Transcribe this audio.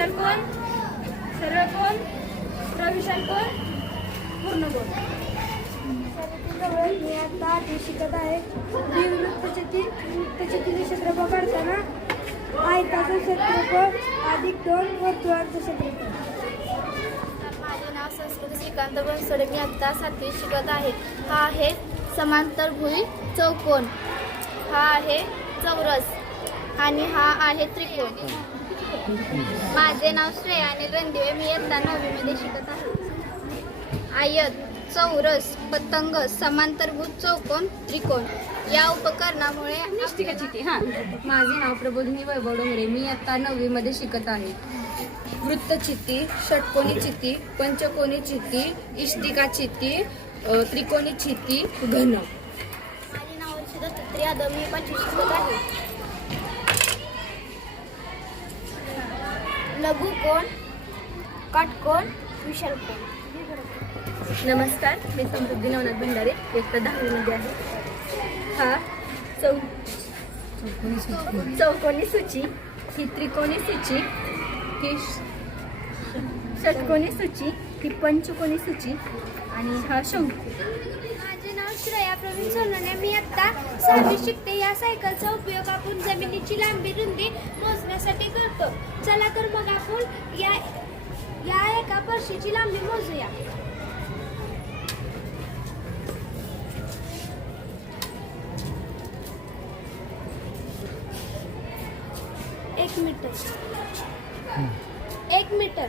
विशाल कोण, सर्व कोण, प्रविशाल कोण, पूर्ण कोण. मी आता 8वी शिकत आहे. वृत्तचित्र क्षेत्रफळ काढताना आयताचं क्षेत्रफळ अधिक 2 वर्तुळांचं क्षेत्रफळ. माझे नाव संस्कृत श्रीकांत बनसोडे. मी आत्ता 7वी शिकत आहे. हा आहे समांतरभुज चौकोन, हा आहे चौरस आणि हा आहे त्रिकोण. माझे नाव श्रेया अनिल रणदिवे. मी इयत्ता 9वीमध्ये शिकत आहे. आयत, चौरस, पतंग, समांतरभुज चौकोन, त्रिकोण या उपकरणामुळे इष्टिकाचिती. माझे नाव प्रबोधिनी वैभव डोंगरे. मी आता 9वीमध्ये शिकत आहे. वृत्तचित्ती, षटकोनी चित्ती, पंचकोनी चित्ती, इष्टिका चित्ती, त्रिकोणी चित्ती, घन. माझे नाव अर्षिता छत्री यादव. मी 5वी शिकत आहे. लघुकोण, काटकोण, विशालकोण. नमस्कार, मी समृद्धी नवनाथ भंडारे. इयत्ता 10वीमध्ये आहे. हा चौकोनी सूची, ही त्रिकोणी सूची, ही षटकोनी सूची, ही पंचकोनी सूची आणि हा शंकू. माझे नाव श्रेया प्रवीण सोनवणे. मी आता 6वी शिकते. या सायकलचा उपयोग आपण जमिनीची लांबी रुंदी मोजण्यासाठी करतो. चला तर मग आपण या एका पर्शीची लांबी मोजूया. 1 मीटर, 1 मीटर,